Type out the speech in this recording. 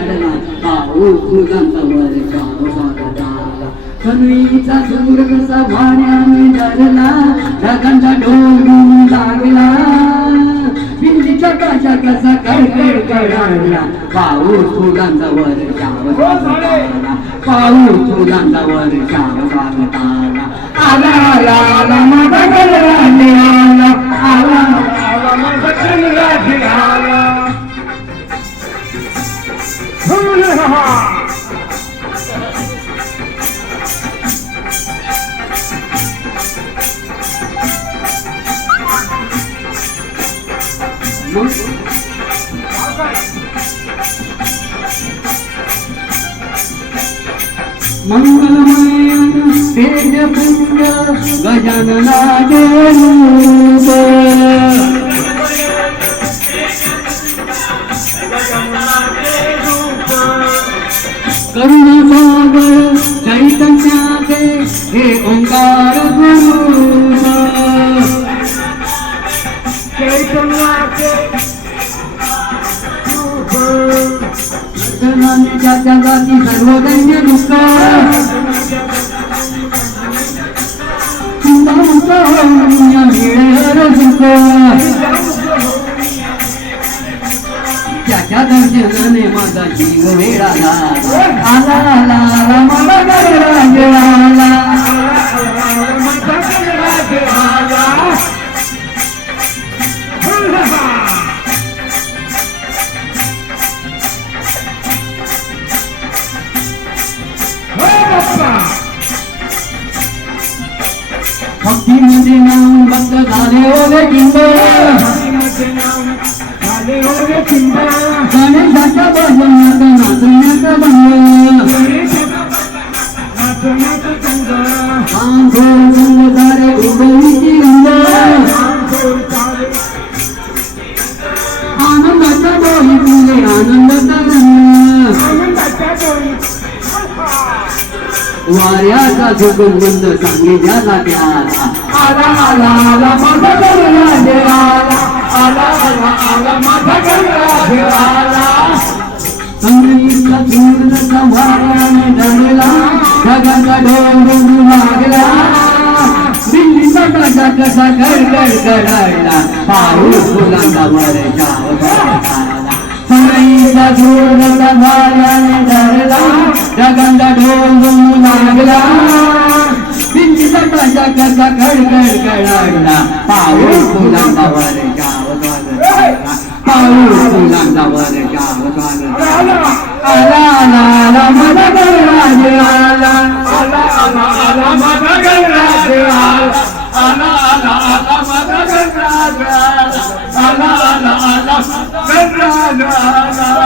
फुलांचा वर्षा स्वागताला कणवीचा सूर कसा वाण्याने धरला ढगांचा ढोल लागला बिंदीच्या काशा कसा कडकड कडाडला पाऊस फुलांचा वर्षा स्वागताला पाऊस फुलांचा वर्षा स्वागताला आला आला आला माझा गणराज आला आला आला माझा गणराज आला मंगलमय तेजपुंज गजाननाचे रूप करुणासागर चैतन्याचे हे ओंकार स्वरूप चैतन्याचे दर्शनाच्या जगाची सर्व दैन्य दुःख चिंतामुक्त मिळेल सुख त्याच्या दर्शनाने माझा जीव वेळाला आला आला आला मला गणराज आला भक्तीमध्ये नाम भक्त झाले ओले चिंब गणेशाच्या भजनात नाचण्याचं बंद सारे उभीची गंध आनंदाच्या डोळी तुले आनंदाचा गंध वाऱ्याचा सुगंध सांगितला त्याला आला आला आला माझा गणराज आला आला आला आला माझा गणराज आला संगीतला पूर्ण वाऱ्याने धरला ढगाचा ढोल लागला दिल्लीचा काटा कसा कडकड कडाडला पाऊस फुलांचा वर्षा स्वागताला संगीतला पूर्ण वाऱ्याने धरला ढगांचा ढोल लागला दिल्लीचा काटा कसा कडकड कडाडला पाऊस फुलांचा वर्षा स्वागताला पाऊस फुलांचा वर्षा स्वागताला आला आला आला माझा गणराज आला आला आला आला माझा गणराज आला आला आला आला माझा गणराज आला आला आला आला गणराज आला